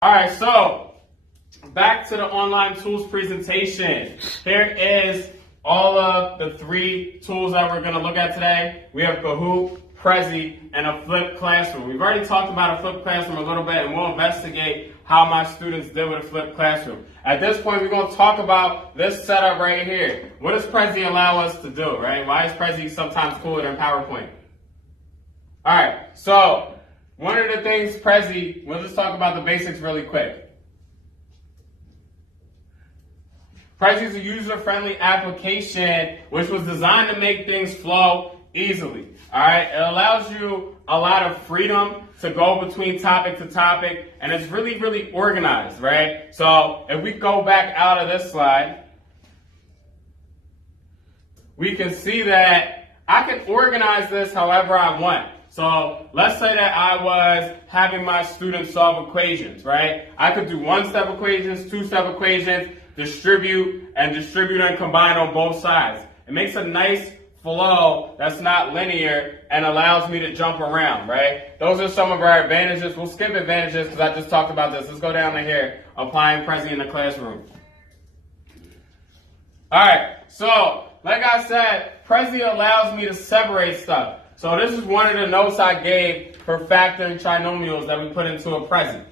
All right, so back to the online tools presentation. Here is all of the 3 tools that we're going to look at today. We have Kahoot, Prezi, and a flipped classroom. We've already talked about a flipped classroom a little bit, and we'll investigate how my students did with a flipped classroom. At this point, we're going to talk about this setup right here. What does Prezi allow us to do, right? Why is Prezi sometimes cooler than PowerPoint? All right, so one of the things Prezi, we'll just talk about the basics really quick. Prezi is a user-friendly application which was designed to make things flow easily. All right, it allows you a lot of freedom to go between topic to topic, and it's really, really organized, right? So if we go back out of this slide, we can see that I can organize this however I want. So let's say that I was having my students solve equations, right? I could do 1-step equations, 2-step equations, distribute and combine on both sides. It makes a nice flow that's not linear and allows me to jump around, right? Those are some of our advantages. We'll skip advantages because I just talked about this. Let's go down to here, applying Prezi in the classroom. All right, so like I said, Prezi allows me to separate stuff. So this is one of the notes I gave for factoring trinomials that we put into a Prezi.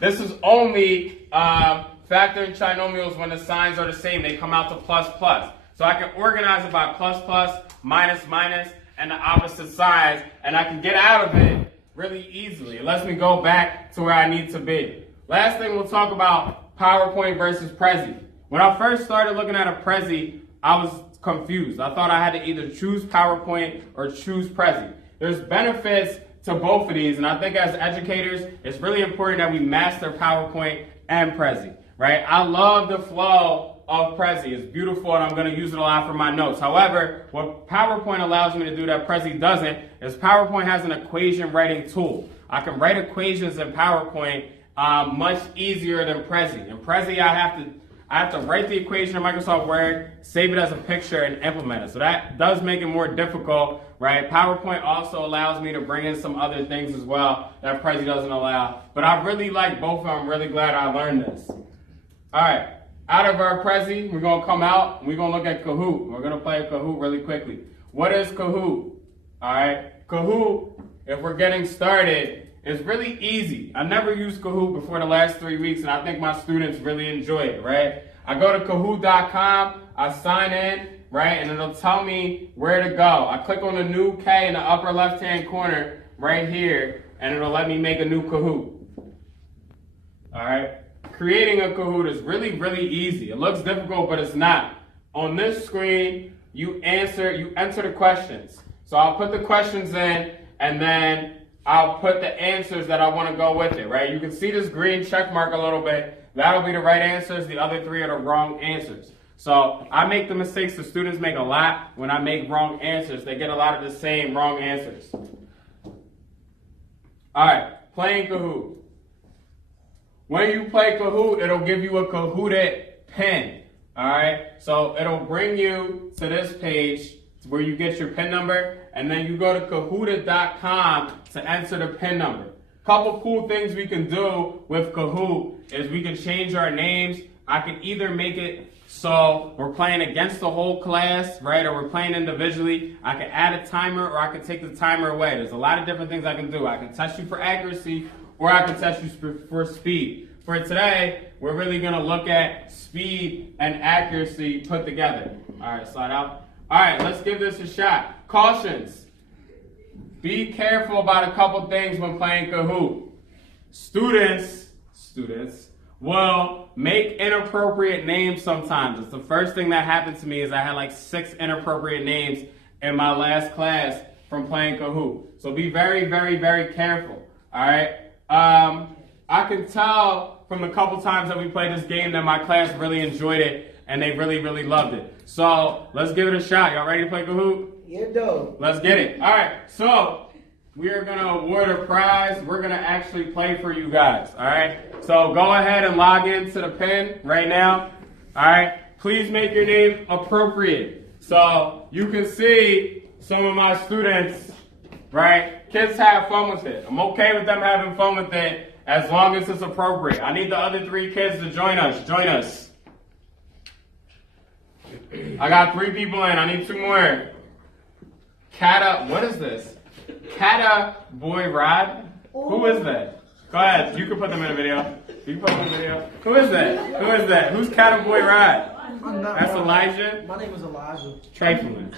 This is only factoring trinomials when the signs are the same. They come out to plus, plus. So I can organize it by plus, plus, minus, minus, and the opposite sides, and I can get out of it really easily. It lets me go back to where I need to be. Last thing we'll talk about, PowerPoint versus Prezi. When I first started looking at a Prezi, I was confused. I thought I had to either choose PowerPoint or choose Prezi. There's benefits to both of these, and I think as educators, it's really important that we master PowerPoint and Prezi, right? I love the flow of Prezi. It's beautiful, and I'm going to use it a lot for my notes. However, what PowerPoint allows me to do that Prezi doesn't is PowerPoint has an equation writing tool. I can write equations in PowerPoint much easier than Prezi. In Prezi, I have to write the equation in Microsoft Word, save it as a picture, and implement it. So that does make it more difficult, right? PowerPoint also allows me to bring in some other things as well that Prezi doesn't allow. But I really like both of them. I'm really glad I learned this. All right, out of our Prezi, we're going to come out, and we're going to look at Kahoot. We're going to play Kahoot really quickly. What is Kahoot? All right, Kahoot, if we're getting started, it's really easy. I never used Kahoot before the last 3 weeks, and I think my students really enjoy it, right? I go to Kahoot.com, I sign in, right, and it'll tell me where to go. I click on the new K in the upper left-hand corner right here, and it'll let me make a new Kahoot. All right? Creating a Kahoot is really, really easy. It looks difficult, but it's not. On this screen, you enter the questions. So I'll put the questions in, and then I'll put the answers that I want to go with it, right? You can see this green check mark a little bit. That'll be the right answers. The other 3 are the wrong answers. So I make the mistakes the students make a lot when I make wrong answers. They get a lot of the same wrong answers. All right, playing Kahoot. When you play Kahoot, it'll give you a Kahooted pin. All right, so it'll bring you to this page where you get your PIN number, and then you go to Kahooted.com to enter the PIN number. Couple cool things we can do with Kahoot is we can change our names. I can either make it so we're playing against the whole class, right, or we're playing individually. I can add a timer, or I can take the timer away. There's a lot of different things I can do. I can test you for accuracy, or I can test you for speed. For today, we're really going to look at speed and accuracy put together. All right, slide out. All right, let's give this a shot. Cautions. Be careful about a couple things when playing Kahoot. Students will make inappropriate names sometimes. It's the first thing that happened to me is I had like 6 inappropriate names in my last class from playing Kahoot. So be very, very, very careful. All right. I can tell from the couple times that we played this game that my class really enjoyed it and they really, really loved it. So let's give it a shot. Y'all ready to play Kahoot? Yeah, dope. Let's get it. All right, so we are going to award a prize. We're going to actually play for you guys, all right? So go ahead and log into the pen right now, all right? Please make your name appropriate. So you can see some of my students, right? Kids have fun with it. I'm okay with them having fun with it. as long as it's appropriate. I need the other 3 kids to join us. Join us. I got 3 people in. I need 2 more. Kata, what is this? Kata Boy Rod? Who is that? Go ahead. You can put them in a video. You can put them in a video. Who is that? Who is that? Who's Kata Boy Rod? That's Elijah? My name is Elijah. Trifling.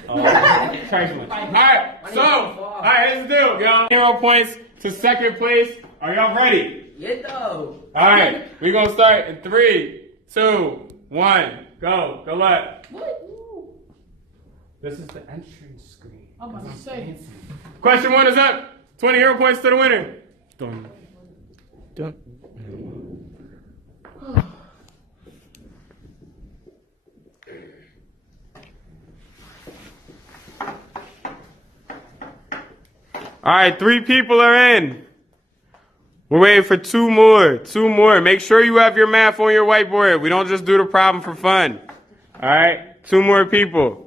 Trifling. Alright, so, alright, here's the deal, y'all. 0 points to second place. Are y'all ready? Yeah, though. Alright, we're gonna start in 3, 2, 1, go. Good luck. This is the entrance screen. I'm about to say. Question 1 is up. 20 hero points to the winner. Done. Done. All right, 3 people are in. We're waiting for 2 more. 2 more. Make sure you have your math on your whiteboard. We don't just do the problem for fun. All right, 2 more people.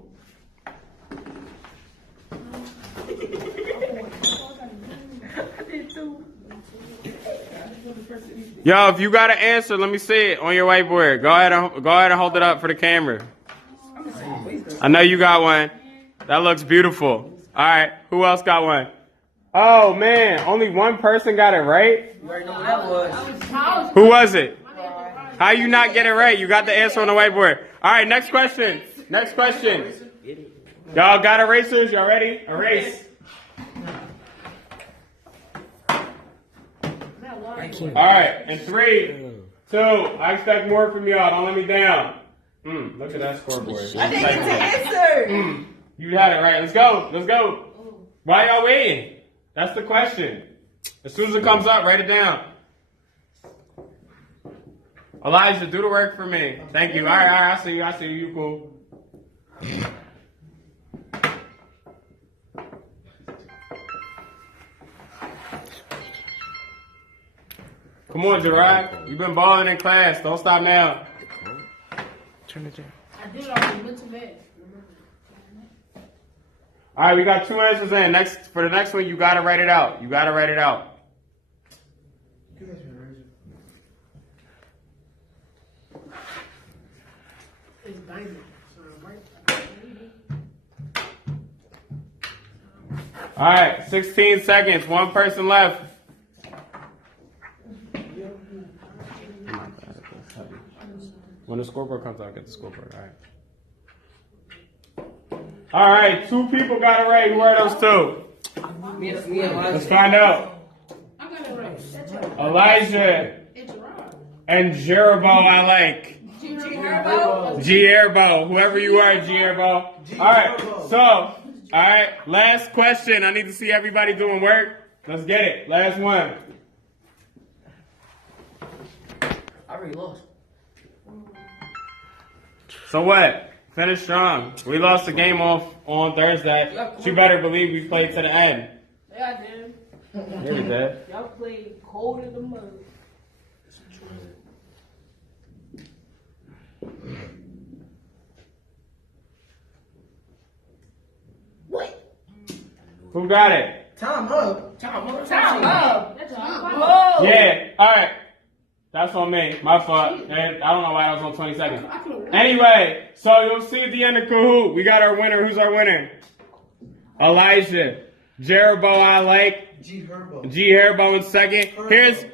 Yo, if you got an answer, let me see it on your whiteboard. Go ahead and hold it up for the camera. I know you got one. That looks beautiful. All right, who else got one? Oh, man, only 1 person got it right? You already know what that was. Who was it? How you not get it right? You got the answer on the whiteboard. All right, next question. Next question. Y'all got erasers? Y'all ready? Erase. All right, in 3, 2, I expect more from y'all. Don't let me down. Look at that scoreboard. I didn't get to answer. You had it right. Let's go. Let's go. Why y'all waiting? That's the question. As soon as it comes up, write it down. Elijah, do the work for me. Thank you. All right, I see you. I see you. You cool. Come on, Gerard. You've been balling in class. Don't stop now. Turn it down. I did already went to bed. All right, we got 2 answers in. For the next one, you got to write it out. You got to write it out. It's diamond. So, All right, 16 seconds. 1 person left. When the scoreboard comes out, get the scoreboard. All right. All right, 2 people got it right. Who are those 2? Me and Elijah. Let's find out. I got it right. Elijah It's Gerard. and Jerabo, I like. G Airbo, whoever you are, G Airbo. All right, so, all right, last question. I need to see everybody doing work. Let's get it. Last one. I already lost. So what? Finish strong. We lost the game off on Thursday. You better believe we played to the end. Yeah, I did. Yeah, we did. Y'all played cold in the mud. What? Who got it? Time up. Time up. Time up. That's all. Yeah, all right. That's on me. My fault. And I don't know why I was on 20 seconds. Anyway, so you'll see at the end of Kahoot, we got our winner. Who's our winner? Elijah. Jerabo, I like. G Herbo. G Herbo in second. Here's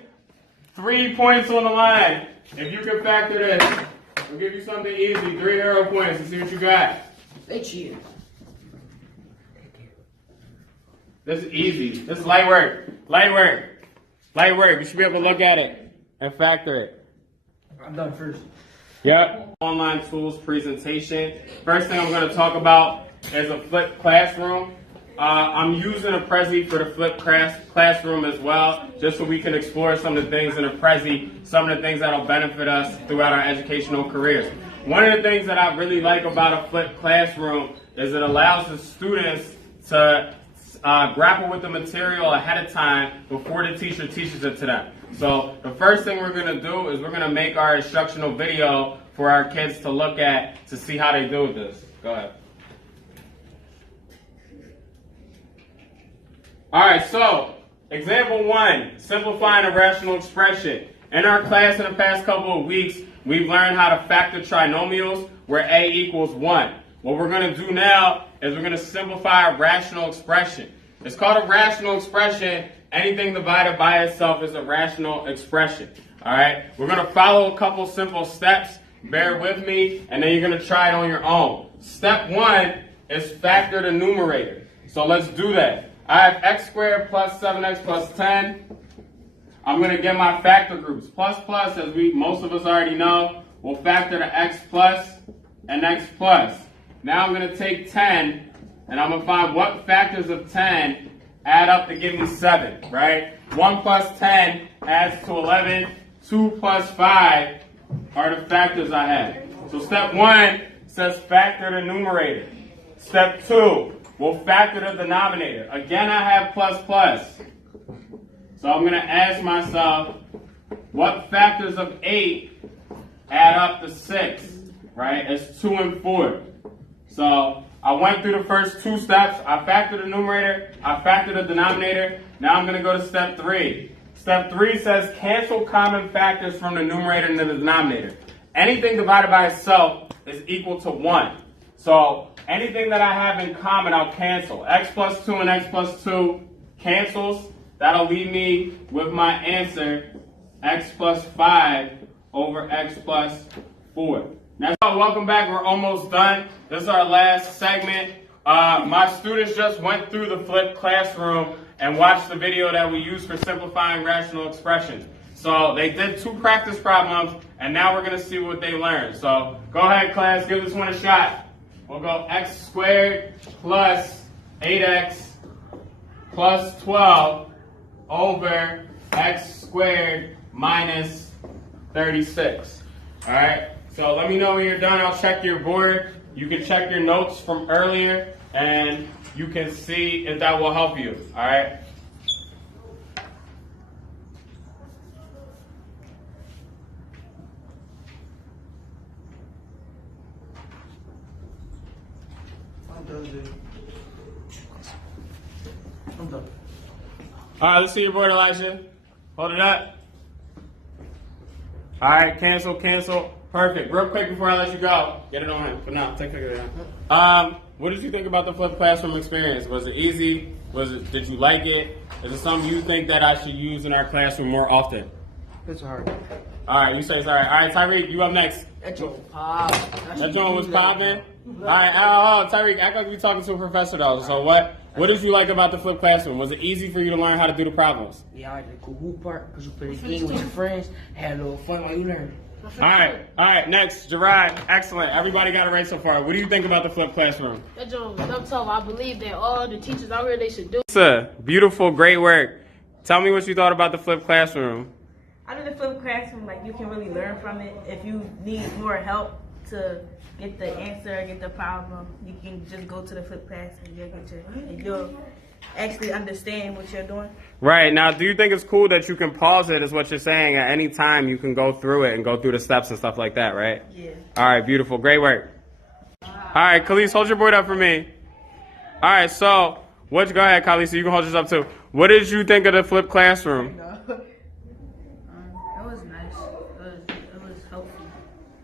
3 points on the line. If you can factor this, we'll give you something easy. 3 hero points and see what you got. They cheated. This is easy. This is light work. Light work. Light work. You should be able to look at it and factor it. I'm done first. Yep. Online tools presentation. First thing I'm going to talk about is a flipped classroom. I'm using a Prezi for the flipped classroom as well, just so we can explore some of the things in a Prezi, some of the things that will benefit us throughout our educational careers. One of the things that I really like about a flipped classroom is it allows the students to grapple with the material ahead of time before the teacher teaches it to them. So the first thing we're going to do is we're going to make our instructional video for our kids to look at to see how they do with this. Go ahead. All right, so Example 1, simplifying a rational expression. In our class in the past couple of weeks, we've learned how to factor trinomials where a equals 1. What we're going to do now is we're going to simplify a rational expression. It's called a rational expression. Anything divided by itself is a rational expression. All right? We're going to follow a couple simple steps. Bear with me, and then you're going to try it on your own. Step 1 is factor the numerator. So let's do that. I have x squared plus 7x plus 10. I'm going to get my factor groups. Plus, plus, as most of us already know, we'll factor the x plus and x plus. Now I'm going to take 10, and I'm going to find what factors of 10 add up to give me 7, right? 1 plus 10 adds to 11. 2 plus 5 are the factors I have. So step 1 says factor the numerator. Step 2, we'll factor the denominator. Again, I have plus plus. So I'm going to ask myself, what factors of 8 add up to 6, right? It's 2 and 4. So I went through the first 2 steps. I factored the numerator. I factored the denominator. Now I'm going to go to step 3. Step 3 says cancel common factors from the numerator and the denominator. Anything divided by itself is equal to 1. So anything that I have in common, I'll cancel. X plus 2 and x plus 2 cancels. That'll leave me with my answer, x plus 5 over x plus 4. Now, welcome back. We're almost done. This is our last segment. My students just went through the flipped classroom and watched the video that we use for simplifying rational expressions. So they did 2 practice problems, and now we're going to see what they learned. So go ahead, class. Give this one a shot. We'll go x squared plus 8x plus 12 over x squared minus 36. All right? So let me know when you're done. I'll check your board. You can check your notes from earlier, and you can see if that will help you. All right? I'm done. All right, let's see your board, Elijah. Hold it up. All right, cancel, cancel. Perfect. Real quick before I let you go, get it on. But no, take it on. What did you think about the flipped classroom experience? Was it easy? Did you like it? Is it something you think that I should use in our classroom more often? It's hard. All right, you say it's all right. All right, Tyreek, you up next. That joint pop. That joint was popping. All right, Tyreek, act like we're talking to a professor though. So what did you like about the flipped classroom? Was it easy for you to learn how to do the problems? Yeah, I like the Kahoot part because you play the game with your friends, had a little fun while you learn. All right, next, Gerard, excellent. Everybody got it right so far. What do you think about the flipped classroom? That joint was up top. I believe that all the teachers out here, they should do. Sir, beautiful, great work. Tell me what you thought about the flipped classroom. I think the flipped classroom, like, you can really learn from it. If you need more help to get the answer, get the problem, you can just go to the flipped class and you'll actually understand what you're doing. Right. Now, do you think it's cool that you can pause it, is what you're saying? At any time, you can go through it and go through the steps and stuff like that, right? Yeah. All right, beautiful. Great work. All right, Khalees, hold your board up for me. All right, so, go ahead, Khalees, so you can hold yours up too. What did you think of the flipped classroom? It was nice. It was helpful.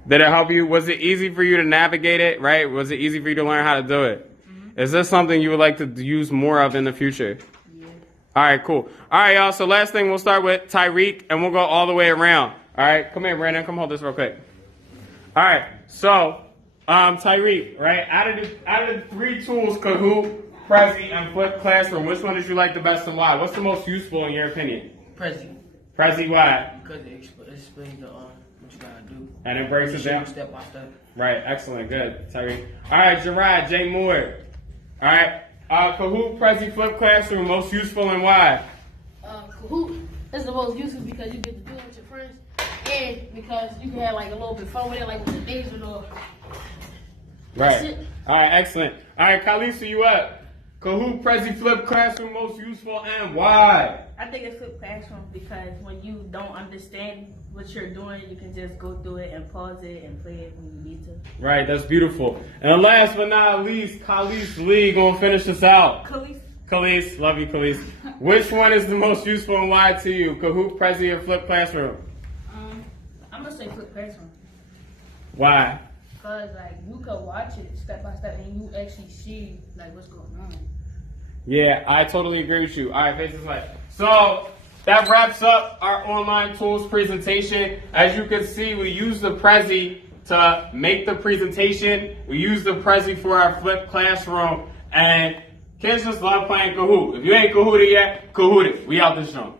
Did it help you? Was it easy for you to navigate it, right? Was it easy for you to learn how to do it? Mm-hmm. Is this something you would like to use more of in the future? Yeah. All right, cool. All right, y'all, so last thing, we'll start with Tyreek, and we'll go all the way around. All right, come here, Brandon. Come hold this real quick. All right, so, Tyreek, right, out of the 3 tools, Kahoot, Prezi, and Flipped Classroom, which one did you like the best and why? What's the most useful in your opinion? Prezi. Prezi, why? Because it explains what you gotta do. And it breaks it down? Step by step. Right, excellent, good, Tyreek. All right, Gerard, J. Moore. All right, Kahoot, Prezi, Flipped Classroom, most useful and why? Kahoot is the most useful because you get to do it with your friends, and because you can have like a little bit fun with it, like with the days or Right. All right, excellent. All right, Khalees, you up? Kahoot, Prezi, Flipped Classroom, most useful and why? I think it's flipped classroom because when you don't understand what you're doing, you can just go through it and pause it and play it when you need to. Right, that's beautiful. And last but not least, Khalees Lee gonna finish this out. Khalees, Khalees, love you, Khalees. Which one is the most useful and why to you? Kahoot, Prezi, or Flip Classroom? I'm gonna say flip classroom. Why? Cause like you could watch it step by step and you actually see like what's going on. Yeah, I totally agree with you. All right, face this way. So that wraps up our online tools presentation. As you can see, we use the Prezi to make the presentation. We use the Prezi for our Flip Classroom, and kids just love playing Kahoot. If you ain't Kahooted yet, Kahoot it. We out this joint.